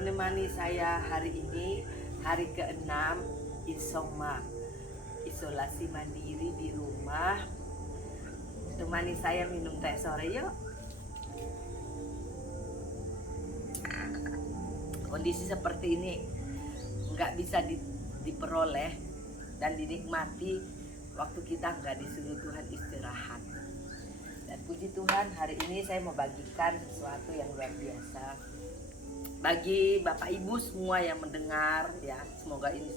menemani saya hari ini, hari ke-6 Isoma, isolasi mandiri di rumah. Temani saya minum teh sore yuk. Kondisi seperti ini nggak bisa diperoleh dan dinikmati waktu kita nggak disuruh Tuhan istirahat. Dan puji Tuhan, hari ini saya mau bagikan sesuatu yang luar biasa bagi Bapak Ibu semua yang mendengar, ya. Semoga ini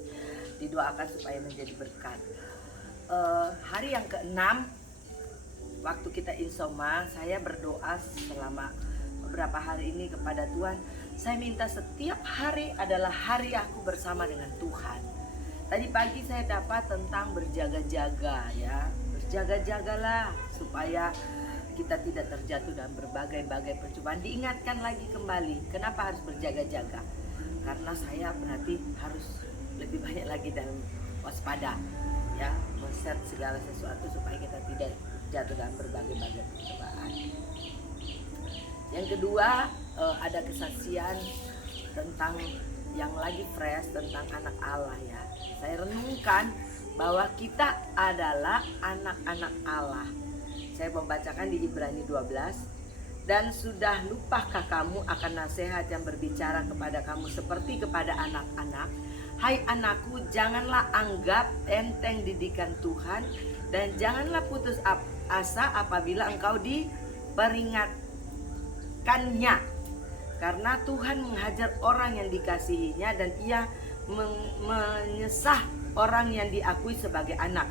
didoakan supaya menjadi berkat. Hari yang ke-6 waktu kita insoma, saya berdoa selama beberapa hari ini kepada Tuhan. Saya minta setiap hari adalah hari aku bersama dengan Tuhan. Tadi pagi saya dapat tentang berjaga-jaga, ya. Berjaga-jagalah supaya kita tidak terjatuh dalam berbagai-bagai percobaan. Diingatkan lagi kembali, kenapa harus berjaga-jaga? Karena saya berarti harus lebih banyak lagi dalam waspada, ya, men-set segala sesuatu supaya kita tidak jatuh dalam berbagai-bagai percobaan. Yang kedua, ada kesaksian tentang yang lagi fresh tentang anak Allah, ya. Saya renungkan bahwa kita adalah anak-anak Allah. Saya membacakan di Ibrani 12. Dan sudah lupakah kamu akan nasihat yang berbicara kepada kamu seperti kepada anak-anak? Hai anakku, janganlah anggap enteng didikan Tuhan, dan janganlah putus asa apabila engkau diperingatkannya. Karena Tuhan menghajar orang yang dikasihinya, dan ia menyesah orang yang diakui sebagai anak.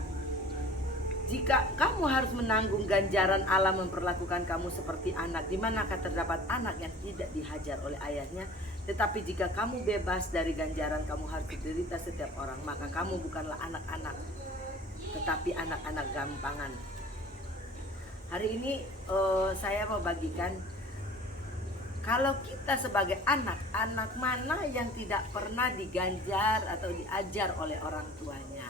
Jika kamu harus menanggung ganjaran Allah memperlakukan kamu seperti anak, di manakah terdapat anak yang tidak dihajar oleh ayahnya? Tetapi jika kamu bebas dari ganjaran kamu harus diderita setiap orang, maka kamu bukanlah anak-anak, tetapi anak-anak gampangan. Hari ini saya mau bagikan, kalau kita sebagai anak mana yang tidak pernah diganjar atau diajar oleh orang tuanya?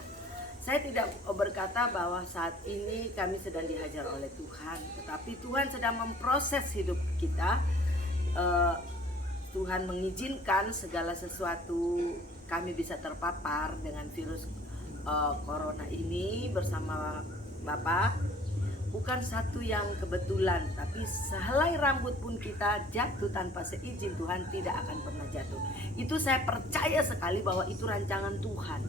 Saya tidak berkata bahwa saat ini kami sedang dihajar oleh Tuhan, tetapi Tuhan sedang memproses hidup kita. Tuhan mengizinkan segala sesuatu kami bisa terpapar dengan virus corona ini bersama Bapak. Bukan satu yang kebetulan, tapi sehelai rambut pun kita jatuh tanpa seizin Tuhan tidak akan pernah jatuh. Itu saya percaya sekali bahwa itu rancangan Tuhan,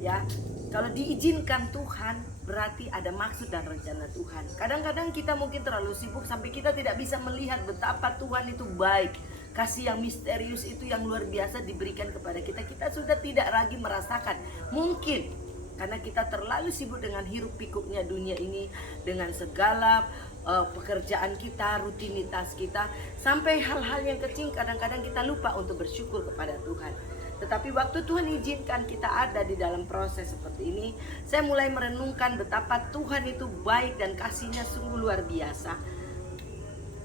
ya. Kalau diizinkan Tuhan berarti ada maksud dan rencana Tuhan. Kadang-kadang kita mungkin terlalu sibuk sampai kita tidak bisa melihat betapa Tuhan itu baik. Kasih yang misterius itu yang luar biasa diberikan kepada kita. Kita sudah tidak lagi merasakan. Mungkin karena kita terlalu sibuk dengan hiruk pikuknya dunia ini, dengan segala pekerjaan kita, rutinitas kita, sampai hal-hal yang kecil kadang-kadang kita lupa untuk bersyukur kepada Tuhan. Tetapi waktu Tuhan izinkan kita ada di dalam proses seperti ini, saya mulai merenungkan betapa Tuhan itu baik dan kasihnya sungguh luar biasa.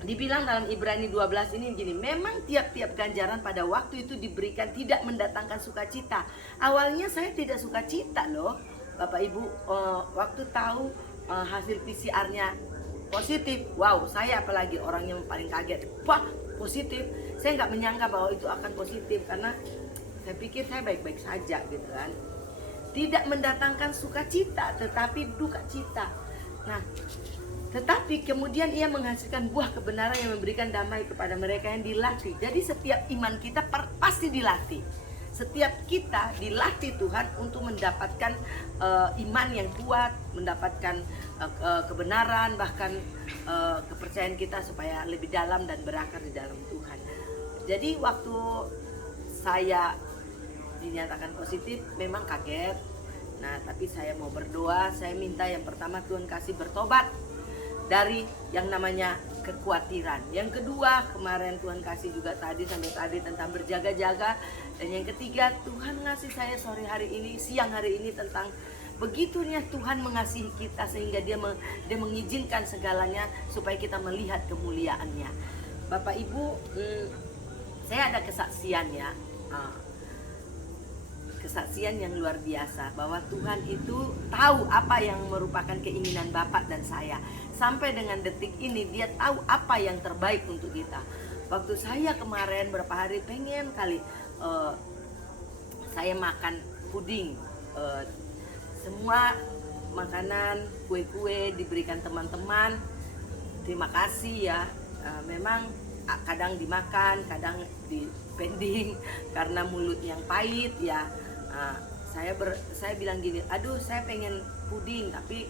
Dibilang dalam Ibrani 12 ini gini, memang tiap-tiap ganjaran pada waktu itu diberikan tidak mendatangkan sukacita. Awalnya saya tidak sukacita loh, Bapak Ibu. Waktu tahu hasil PCR-nya positif, wow, saya apalagi orang yang paling kaget. Wah, positif. Saya nggak menyangka bahwa itu akan positif, karena saya pikir saya baik-baik saja gitu kan. Tidak mendatangkan sukacita tetapi duka cita. Nah, tetapi kemudian ia menghasilkan buah kebenaran yang memberikan damai kepada mereka yang dilatih. Jadi setiap iman kita pasti dilatih. Setiap kita dilatih Tuhan untuk mendapatkan iman yang kuat, mendapatkan kebenaran, bahkan kepercayaan kita supaya lebih dalam dan berakar di dalam Tuhan. Jadi waktu saya dinyatakan positif memang kaget. Nah, tapi saya mau berdoa. Saya minta yang pertama Tuhan kasih bertobat dari yang namanya kekhawatiran. Yang kedua, kemarin Tuhan kasih juga sampai tadi tentang berjaga-jaga. Dan yang ketiga, Tuhan ngasih saya siang hari ini tentang begitunya Tuhan mengasihi kita sehingga dia mengizinkan segalanya supaya kita melihat kemuliaannya. Bapak Ibu, saya ada kesaksian, ya. Kesaksian yang luar biasa bahwa Tuhan itu tahu apa yang merupakan keinginan Bapak dan saya. Sampai dengan detik ini dia tahu apa yang terbaik untuk kita. Waktu saya kemarin berapa hari pengen kali saya makan puding, semua makanan kue-kue diberikan teman-teman. Terima kasih ya. Memang kadang dimakan, kadang dipending karena mulut yang pahit ya. Saya bilang gini, aduh saya pengen puding, tapi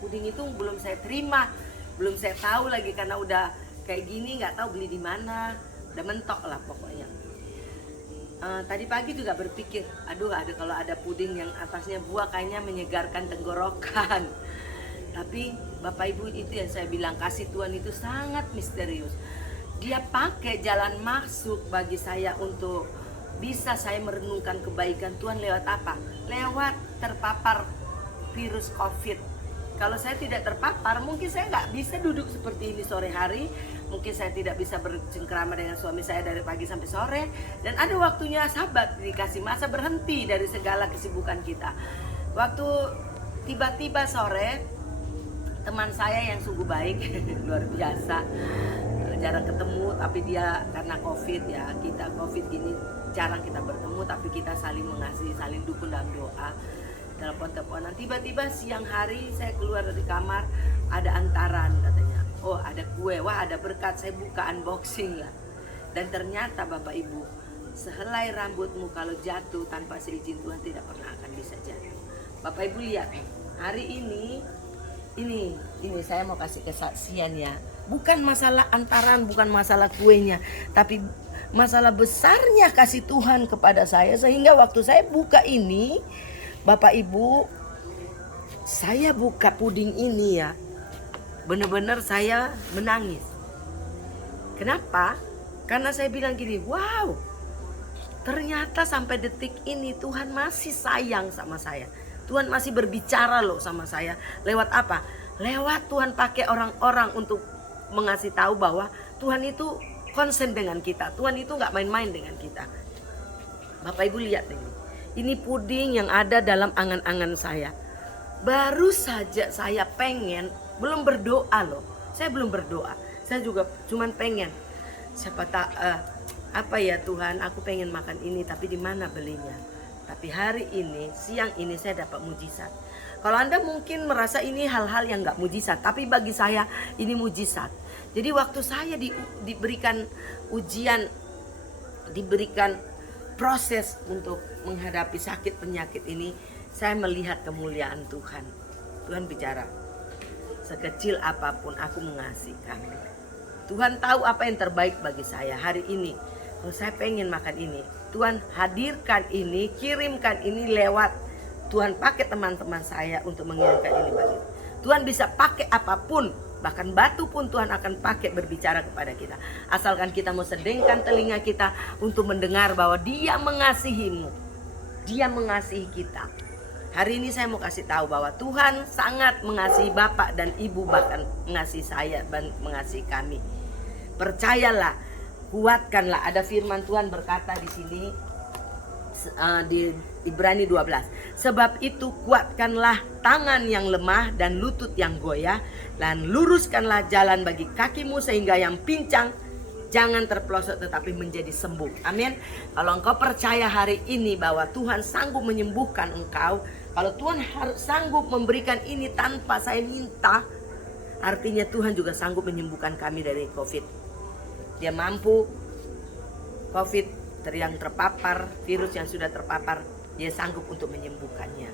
puding itu belum saya terima, belum saya tahu lagi karena udah kayak gini, nggak tahu beli di mana, udah mentok lah pokoknya. Tadi pagi juga berpikir, aduh kalau ada puding yang atasnya buah kayaknya menyegarkan tenggorokan. Tapi Bapak Ibu, itu yang saya bilang, kasih Tuhan itu sangat misterius. Dia pakai jalan masuk bagi saya untuk bisa saya merenungkan kebaikan Tuhan lewat apa? Lewat terpapar virus COVID. Kalau saya tidak terpapar, mungkin saya nggak bisa duduk seperti ini sore hari. Mungkin saya tidak bisa bercengkrama dengan suami saya dari pagi sampai sore. Dan ada waktunya sahabat dikasih masa berhenti dari segala kesibukan kita. Waktu tiba-tiba sore, teman saya yang sungguh baik, luar biasa, jarang ketemu, tapi dia karena COVID ya, kita COVID gini jarang kita bertemu, tapi kita saling mengasihi, saling dukung dalam doa, telepon-teleponan. Tiba-tiba siang hari saya keluar dari kamar, ada antaran katanya, oh ada kue, wah ada berkat, saya buka unboxing lah. Dan ternyata Bapak Ibu, sehelai rambutmu kalau jatuh tanpa seizin Tuhan tidak pernah akan bisa jatuh. Bapak Ibu lihat, hari ini saya mau kasih kesaksian ya. Bukan masalah antaran, bukan masalah kuenya, tapi masalah besarnya kasih Tuhan kepada saya. Sehingga waktu saya buka ini, Bapak Ibu, saya buka puding ini ya, benar-benar saya menangis. Kenapa? Karena saya bilang gini, wow, ternyata sampai detik ini Tuhan masih sayang sama saya. Tuhan masih berbicara loh sama saya. Lewat apa? Lewat Tuhan pakai orang-orang untuk mengasih tahu bahwa Tuhan itu konsen dengan kita. Tuhan itu gak main-main dengan kita. Bapak Ibu lihat ini. Ini puding yang ada dalam angan-angan saya. Baru saja saya pengen, belum berdoa loh. Saya belum berdoa. Saya juga cuman pengen. Siapa tak apa ya Tuhan, aku pengen makan ini, tapi di mana belinya? Tapi hari ini, siang ini saya dapat mujizat. Kalau Anda mungkin merasa ini hal-hal yang gak mujizat, tapi bagi saya ini mujizat. Jadi waktu saya diberikan ujian, diberikan proses untuk menghadapi sakit penyakit ini, saya melihat kemuliaan Tuhan. Tuhan bicara, sekecil apapun aku mengasihi kamu. Tuhan tahu apa yang terbaik bagi saya hari ini. Kalau saya pengen makan ini, Tuhan hadirkan ini, kirimkan ini lewat. Tuhan pakai teman-teman saya untuk mengirimkan ini bagi. Tuhan bisa pakai apapun, bahkan batu pun Tuhan akan pakai berbicara kepada kita. Asalkan kita mau sedengkan telinga kita untuk mendengar bahwa Dia mengasihimu. Dia mengasihi kita. Hari ini saya mau kasih tahu bahwa Tuhan sangat mengasihi Bapak dan Ibu, bahkan mengasihi saya dan mengasihi kami. Percayalah, kuatkanlah. Ada firman Tuhan berkata di sini di Ibrani 12. Sebab itu kuatkanlah tangan yang lemah dan lutut yang goyah, dan luruskanlah jalan bagi kakimu sehingga yang pincang jangan terpelosok tetapi menjadi sembuh. Amin. Kalau engkau percaya hari ini bahwa Tuhan sanggup menyembuhkan engkau, kalau Tuhan harus sanggup memberikan ini tanpa saya minta, artinya Tuhan juga sanggup menyembuhkan kami dari COVID. Dia mampu. COVID yang terpapar, virus yang sudah terpapar, Dia sanggup untuk menyembuhkannya.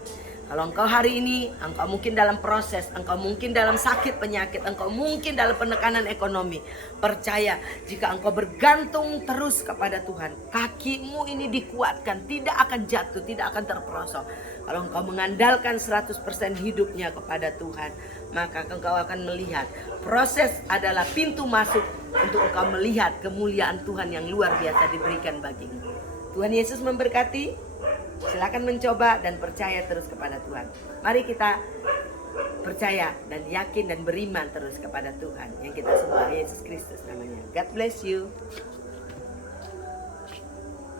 Kalau engkau hari ini, engkau mungkin dalam proses, engkau mungkin dalam sakit penyakit, engkau mungkin dalam penekanan ekonomi, percaya jika engkau bergantung terus kepada Tuhan, kakimu ini dikuatkan, tidak akan jatuh, tidak akan terperosok. Kalau engkau mengandalkan 100% hidupnya kepada Tuhan, maka engkau akan melihat proses adalah pintu masuk untuk engkau melihat kemuliaan Tuhan yang luar biasa diberikan bagimu. Tuhan Yesus memberkati. Silakan mencoba dan percaya terus kepada Tuhan. Mari kita percaya dan yakin dan beriman terus kepada Tuhan yang kita sembah, Yesus Kristus namanya. God bless you.